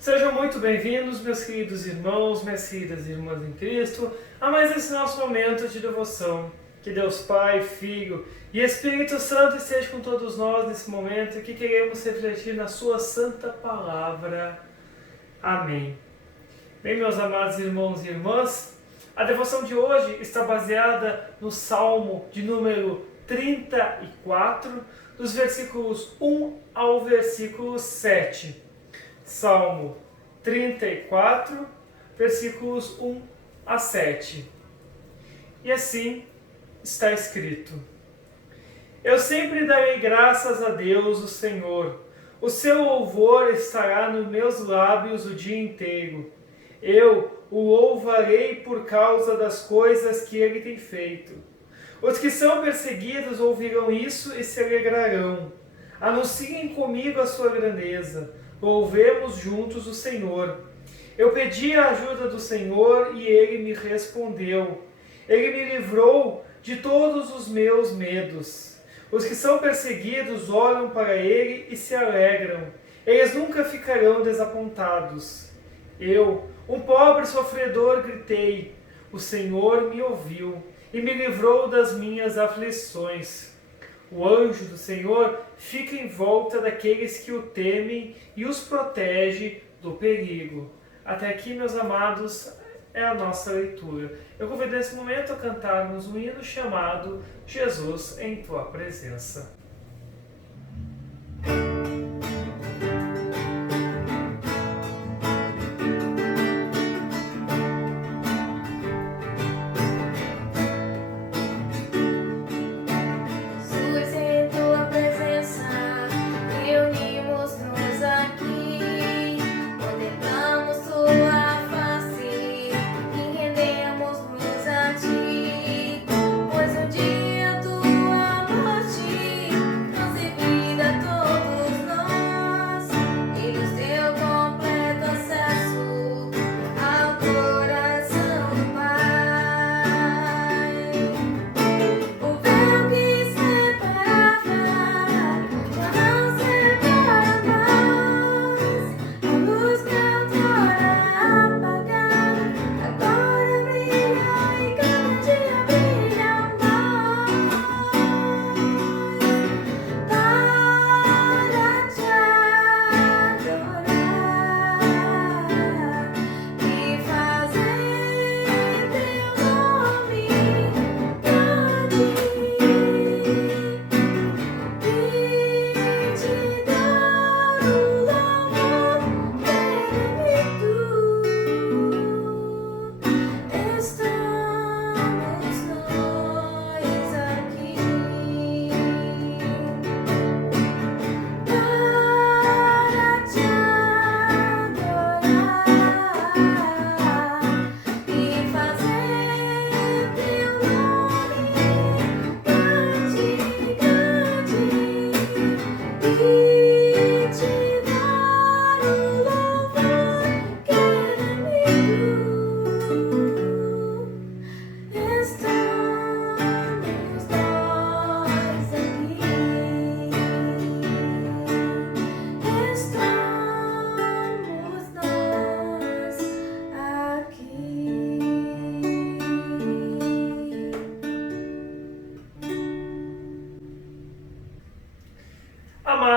Sejam muito bem-vindos, meus queridos irmãos, minhas queridas irmãs em Cristo, a mais esse nosso momento de devoção. Que Deus Pai, Filho e Espírito Santo esteja com todos nós nesse momento que queremos refletir na Sua Santa Palavra. Amém. Bem, meus amados irmãos e irmãs, a devoção de hoje está baseada no Salmo de número 34, dos versículos 1 ao versículo 7. Salmo 34, versículos 1 a 7. E assim está escrito: Eu sempre darei graças a Deus, o Senhor. O seu louvor estará nos meus lábios o dia inteiro. Eu o louvarei por causa das coisas que ele tem feito. Os que são perseguidos ouvirão isso e se alegrarão. Anunciem comigo a sua grandeza. Louvemos juntos o Senhor. Eu pedi a ajuda do Senhor e ele me respondeu. Ele me livrou de todos os meus medos. Os que são perseguidos olham para ele e se alegram. Eles nunca ficarão desapontados. Eu, um pobre sofredor, gritei. O Senhor me ouviu e me livrou das minhas aflições. O anjo do Senhor fica em volta daqueles que o temem e os protege do perigo. Até aqui, meus amados, é a nossa leitura. Eu convido nesse momento a cantarmos um hino chamado Jesus em Tua Presença.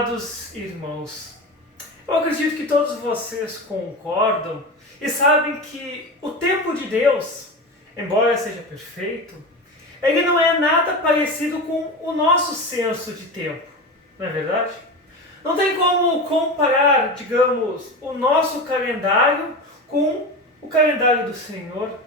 Amados irmãos, eu acredito que todos vocês concordam e sabem que o tempo de Deus, embora seja perfeito, ele não é nada parecido com o nosso senso de tempo, não é verdade? Não tem como comparar, digamos, o nosso calendário com o calendário do Senhor.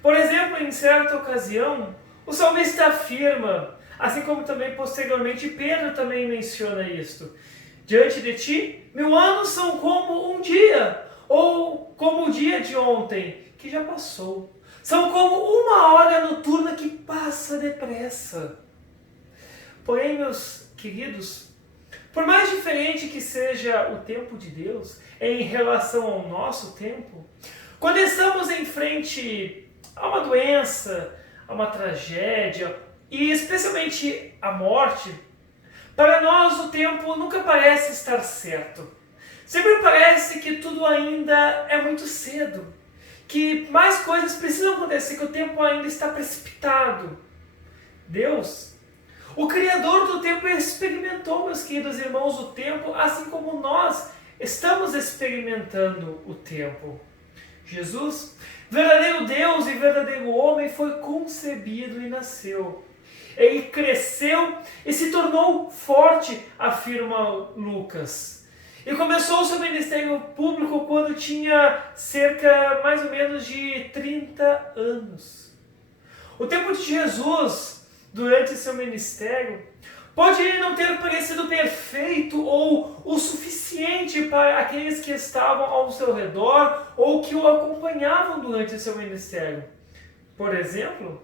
Por exemplo, em certa ocasião, o salmista afirma, assim como também posteriormente Pedro também menciona isto: diante de ti, 1000 anos são como um dia, ou como o dia de ontem, que já passou. São como uma hora noturna que passa depressa. Porém, meus queridos, por mais diferente que seja o tempo de Deus em relação ao nosso tempo, quando estamos em frente a uma doença, a uma tragédia, e especialmente a morte, para nós o tempo nunca parece estar certo. Sempre parece que que tudo ainda é muito cedo, que mais coisas precisam acontecer, que o tempo ainda está precipitado. Deus, o Criador do tempo, experimentou, meus queridos irmãos, o tempo, assim como nós estamos experimentando o tempo. Jesus, verdadeiro Deus e verdadeiro homem, foi concebido e nasceu. Ele cresceu e se tornou forte, afirma Lucas. E começou o seu ministério público quando tinha cerca, mais ou menos, de 30 anos. O tempo de Jesus, durante seu ministério, pode não ter parecido perfeito ou o suficiente para aqueles que estavam ao seu redor ou que o acompanhavam durante seu ministério. Por exemplo,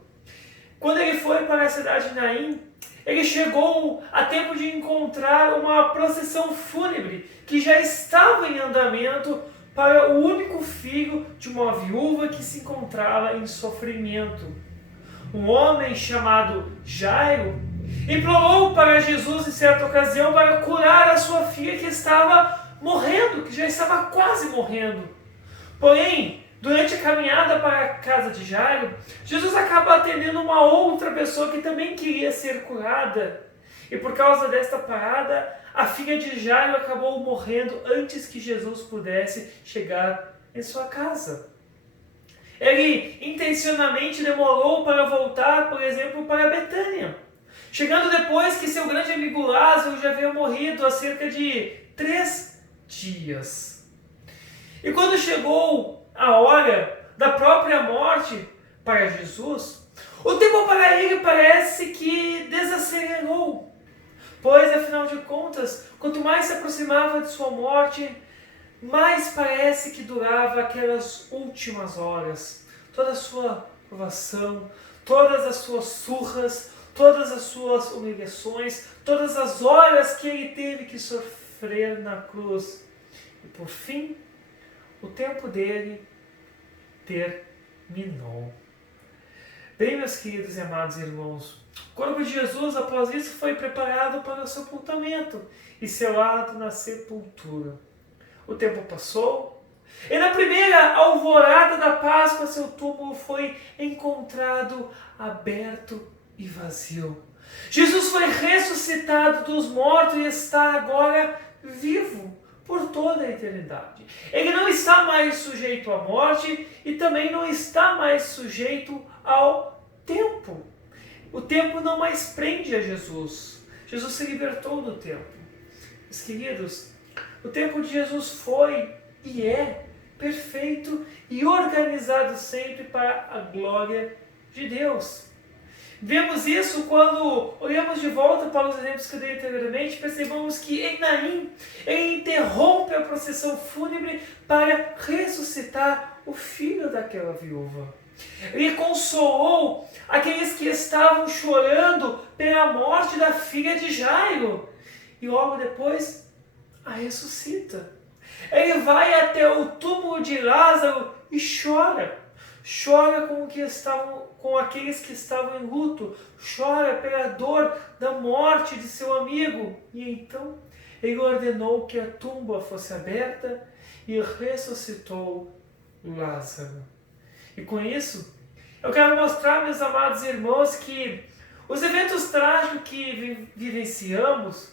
quando ele foi para a cidade de Naim, ele chegou a tempo de encontrar uma procissão fúnebre que já estava em andamento para o único filho de uma viúva que se encontrava em sofrimento. Um homem chamado Jairo implorou para Jesus em certa ocasião para curar a sua filha que estava morrendo, que já estava quase morrendo. Porém, durante a caminhada para a casa de Jairo, Jesus acaba atendendo uma outra pessoa que também queria ser curada. E por causa desta parada, a filha de Jairo acabou morrendo antes que Jesus pudesse chegar em sua casa. Ele intencionalmente demorou para voltar, por exemplo, para Betânia, chegando depois que seu grande amigo Lázaro já havia morrido há cerca de 3 dias. E quando chegou a hora da própria morte para Jesus, o tempo para ele parece que desacelerou, pois, afinal de contas, quanto mais se aproximava de sua morte, mais parece que durava aquelas últimas horas. Toda a sua provação, todas as suas surras, todas as suas humilhações, todas as horas que ele teve que sofrer na cruz. E por fim, o tempo dele terminou. Bem, meus queridos e amados irmãos, o corpo de Jesus, após isso, foi preparado para o sepultamento e selado na sepultura. O tempo passou, e na primeira alvorada da Páscoa, seu túmulo foi encontrado aberto e vazio. Jesus foi ressuscitado dos mortos e está agora vivo por toda a eternidade. Ele não está mais sujeito à morte e também não está mais sujeito ao tempo. O tempo não mais prende a Jesus. Jesus se libertou do tempo. Meus queridos, o tempo de Jesus foi e é perfeito e organizado sempre para a glória de Deus. Vemos isso quando olhamos de volta para os exemplos que eu dei anteriormente, percebamos que em Naim, ele interrompe a procissão fúnebre para ressuscitar o filho daquela viúva. Ele consolou aqueles que estavam chorando pela morte da filha de Jairo e logo depois a ressuscita. Ele vai até o túmulo de Lázaro e chora com aqueles que estavam em luto, chora pela dor da morte de seu amigo. E então ele ordenou que a tumba fosse aberta e ressuscitou Lázaro. E com isso, eu quero mostrar, meus amados irmãos, que os eventos trágicos que vivenciamos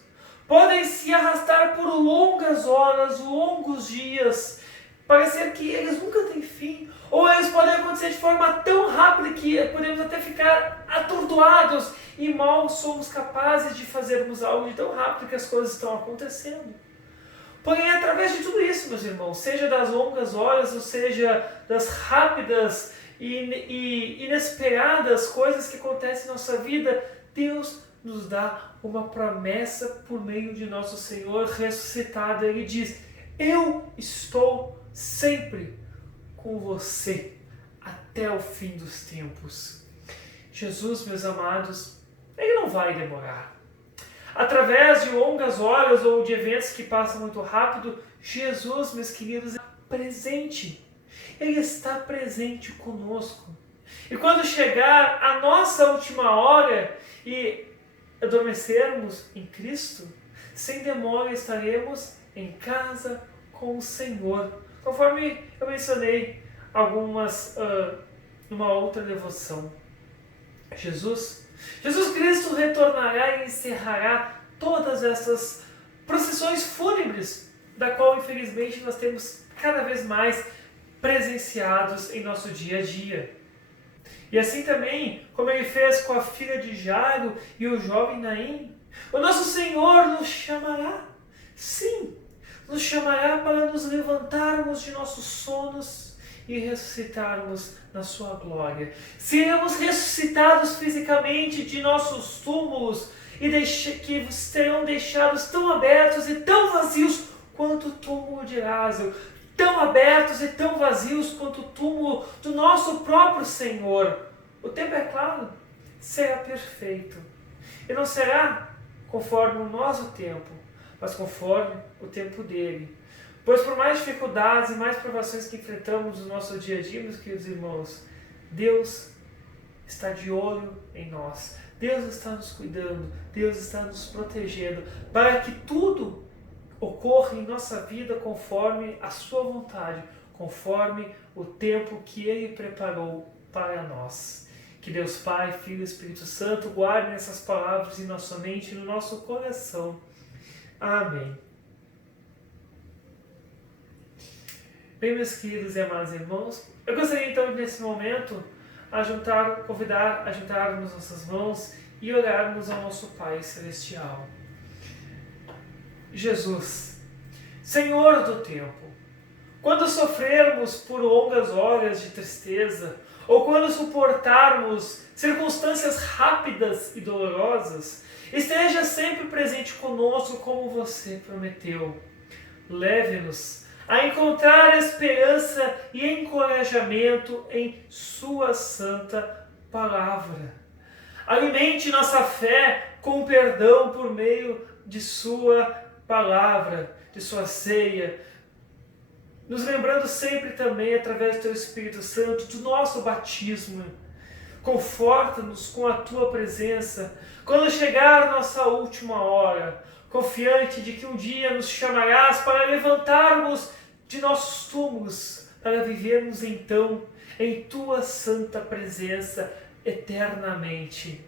podem se arrastar por longas horas, longos dias, parecer que eles nunca têm fim, ou eles podem acontecer de forma tão rápida que podemos até ficar atordoados e mal somos capazes de fazermos algo de tão rápido que as coisas estão acontecendo. Porém, através de tudo isso, meus irmãos, seja das longas horas, ou seja das rápidas e inesperadas coisas que acontecem em nossa vida, Deus nos dá uma promessa por meio de nosso Senhor ressuscitado. Ele diz: eu estou sempre com você até o fim dos tempos. Jesus, meus amados, ele não vai demorar. Através de longas horas ou de eventos que passam muito rápido, Jesus, meus queridos, é presente. Ele está presente conosco. E quando chegar a nossa última hora e adormecermos em Cristo, sem demora estaremos em casa com o Senhor, conforme eu mencionei algumas numa outra devoção. Jesus Cristo retornará e encerrará todas essas procissões fúnebres, da qual infelizmente nós temos cada vez mais presenciados em nosso dia a dia. E assim também, como ele fez com a filha de Jairo e o jovem Naim, o nosso Senhor nos chamará, sim, nos chamará para nos levantarmos de nossos sonos e ressuscitarmos na sua glória. Seremos ressuscitados fisicamente de nossos túmulos e que serão deixados tão abertos e tão vazios quanto o túmulo de Lázaro, tão abertos e tão vazios quanto o túmulo do nosso próprio Senhor. O tempo, é claro, será perfeito. E não será conforme o nosso tempo, mas conforme o tempo dele. Pois por mais dificuldades e mais provações que enfrentamos no nosso dia a dia, meus queridos irmãos, Deus está de olho em nós. Deus está nos cuidando, Deus está nos protegendo, para que tudo ocorra em nossa vida conforme a sua vontade, conforme o tempo que Ele preparou para nós. Que Deus Pai, Filho e Espírito Santo guardem essas palavras em nossa mente e no nosso coração. Amém. Bem, meus queridos e amados irmãos, eu gostaria então, nesse momento, convidar a juntarmos nossas mãos e orarmos ao nosso Pai Celestial. Jesus, Senhor do tempo, quando sofrermos por longas horas de tristeza, ou quando suportarmos circunstâncias rápidas e dolorosas, esteja sempre presente conosco como você prometeu. Leve-nos a encontrar esperança e encorajamento em sua santa palavra. Alimente nossa fé com perdão por meio de sua palavra, de sua ceia, nos lembrando sempre também, através do Teu Espírito Santo, do nosso batismo. Conforta-nos com a Tua presença, quando chegar a nossa última hora, confiante de que um dia nos chamarás para levantarmos de nossos túmulos, para vivermos então em Tua santa presença eternamente.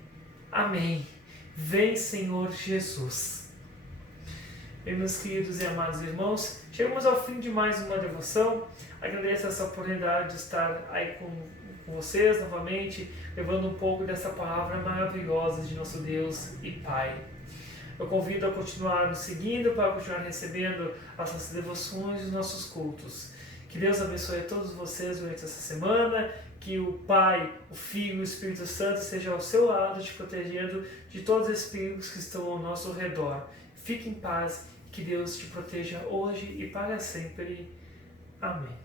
Amém. Vem, Senhor Jesus. Bem, meus queridos e amados irmãos, chegamos ao fim de mais uma devoção. Agradeço essa oportunidade de estar aí com vocês novamente, levando um pouco dessa palavra maravilhosa de nosso Deus e Pai. Eu convido a continuar nos seguindo para continuar recebendo as nossas devoções e os nossos cultos. Que Deus abençoe a todos vocês durante essa semana, que o Pai, o Filho e o Espírito Santo estejam ao seu lado, te protegendo de todos os perigos que estão ao nosso redor. Fique em paz, que Deus te proteja hoje e para sempre. Amém.